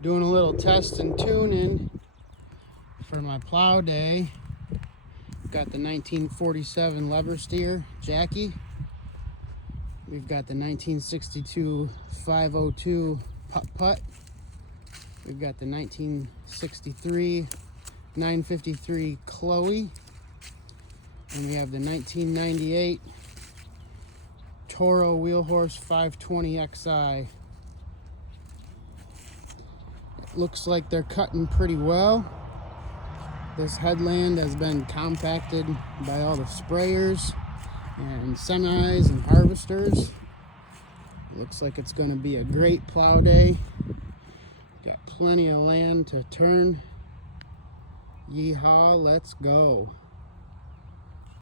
Doing a little test and tuning for my plow day. Got the 1947 lever steer Jackie. We've got the 1962 502 putt. We've got the 1963 953 Chloe. And we have the 1998 Toro Wheelhorse 520 XI. Looks like they're cutting pretty well. This headland has been compacted by all the sprayers and semis and harvesters. Looks like it's going to be a great plow day. Got plenty of land to turn. Yeehaw, let's go.